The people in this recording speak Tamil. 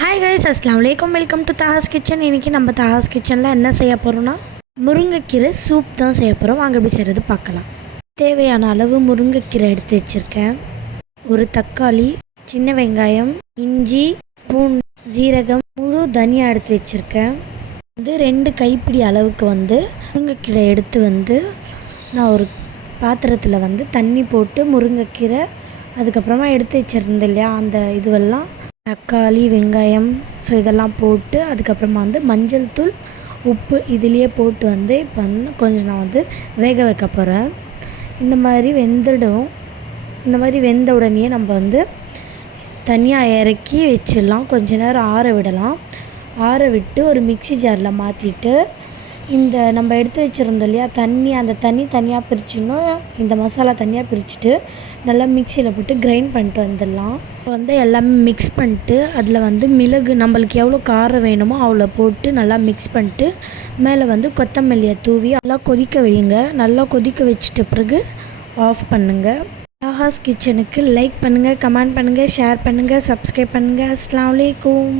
ஹாய் கைஸ் அஸ்லாம் வலைக்கம் வெல்கம் டு தாஹாஸ் கிச்சன் இன்றைக்கி நம்ம தாஹாஸ் கிச்சனில் என்ன செய்ய போகிறோம்னா முருங்கைக்கீரை சூப் தான் செய்ய போகிறோம் வாங்க எப்படி செய்கிறது பார்க்கலாம். தேவையான அளவு முருங்கைக்கீரை எடுத்து வச்சுருக்கேன். ஒரு தக்காளி சின்ன வெங்காயம் இஞ்சி பூண்டு ஜீரகம் முழு தனியா எடுத்து வச்சுருக்கேன். வந்து ரெண்டு கைப்பிடி அளவுக்கு வந்து முருங்கைக்கீரை எடுத்து வந்து நான் ஒரு பாத்திரத்தில் வந்து தண்ணி போட்டு முருங்கைக்கீரை அதுக்கப்புறமா எடுத்து வச்சுருந்தேன் இல்லையா அந்த இதுவெல்லாம் தக்காளி வெங்காயம் ஸோ இதெல்லாம் போட்டு அதுக்கப்புறமா வந்து மஞ்சள் தூள் உப்பு இதுலேயே போட்டு வந்து இப்போ வந்து கொஞ்சம் நான் வந்து வேக வைக்க போகிறேன் இந்த மாதிரி வெந்துடும். இந்த மாதிரி வெந்த உடனே நம்ம வந்து தனியாக இறக்கி வச்சிடலாம். கொஞ்ச நேரம் ஆற விடலாம். ஆற விட்டு ஒரு மிக்ஸி ஜாரில் மாற்றிட்டு இந்த நம்ம எடுத்து வச்சுருந்தோம் இல்லையா தண்ணி அந்த தண்ணி தனியாக பிரிச்சிடணும் இந்த மசாலா தனியாக பிரிச்சுட்டு நல்லா மிக்சியில் போட்டு கிரைண்ட் பண்ணிட்டு வந்துடலாம். இப்போ வந்து எல்லாமே மிக்ஸ் பண்ணிட்டு அதில் வந்து மிளகு நம்மளுக்கு எவ்வளோ காரம் வேணுமோ அவ்வளோ போட்டு நல்லா மிக்ஸ் பண்ணிட்டு மேலே வந்து கொத்தமல்லியை தூவி நல்லா கொதிக்க வைங்க நல்லா கொதிக்க வச்சுட்ட பிறகு ஆஃப் பண்ணுங்கள் ஆஹாஸ் கிச்சனுக்கு லைக் பண்ணுங்கள் கமெண்ட் பண்ணுங்கள் ஷேர் பண்ணுங்கள் சப்ஸ்கிரைப் பண்ணுங்கள் அஸ்லாம் வலைக்கும்